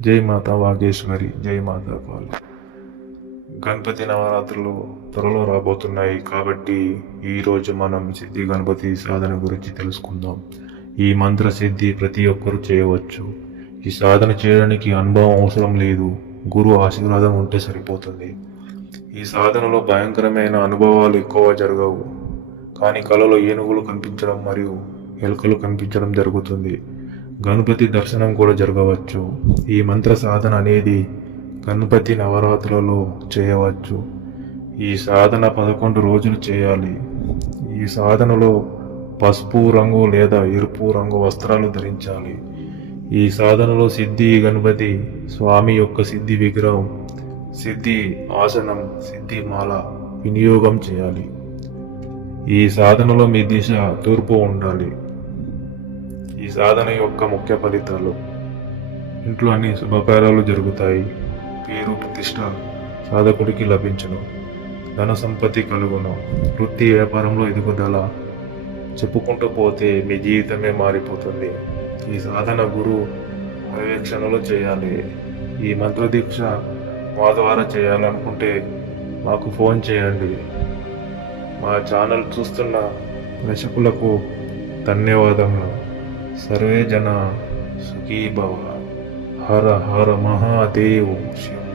జై మాత వాగేశ్వరి జై మాతా పాలు గణపతి నవరాత్రులు త్వరలో రాబోతున్నాయి కాబట్టి ఈరోజు మనం సిద్ధి గణపతి సాధన గురించి తెలుసుకుందాం. ఈ మంత్ర సిద్ధి ప్రతి ఒక్కరూ చేయవచ్చు. ఈ సాధన చేయడానికి అనుభవం అవసరం లేదు. గురు ఆశీర్వాదం ఉంటే సరిపోతుంది. ఈ సాధనలో భయంకరమైన అనుభవాలు ఎక్కువ జరగవు. కానీ కళలో ఏనుగులు కనిపించడం మరియు ఎలుకలు కనిపించడం జరుగుతుంది. గణపతి దర్శనం కూడా జరగవచ్చు. ఈ మంత్ర సాధన అనేది గణపతి నవరాత్రులలో చేయవచ్చు. ఈ సాధన పదకొండు రోజులు చేయాలి. ఈ సాధనలో పసుపు రంగు లేదా ఎరుపు రంగు వస్త్రాలు ధరించాలి. ఈ సాధనలో సిద్ధి గణపతి స్వామి యొక్క సిద్ధి విగ్రహం సిద్ధి ఆసనం సిద్ధి మాల వినియోగం చేయాలి. ఈ సాధనలో మీ దిశ తూర్పు ఉండాలి. ఈ సాధన యొక్క ముఖ్య ఫలితాలు. ఇంట్లో అన్ని శుభకార్యాలు జరుగుతాయి. పేరు ప్రతిష్ట సాధకుడికి లభించును. ధన సంపత్తి కలుగును. వృత్తి వ్యాపారంలో ఎదుగుదల చెప్పుకుంటూ పోతే మీ జీవితమే మారిపోతుంది. ఈ సాధన గురు పర్యవేక్షణలో చేయాలి. ఈ మంత్రదీక్ష మా ద్వారా చేయాలనుకుంటే మాకు ఫోన్ చేయండి. మా ఛానల్ చూస్తున్న ప్రేక్షకులకు ధన్యవాదములు. सर्वे जना सुखी भव। हर हर महादेव शिव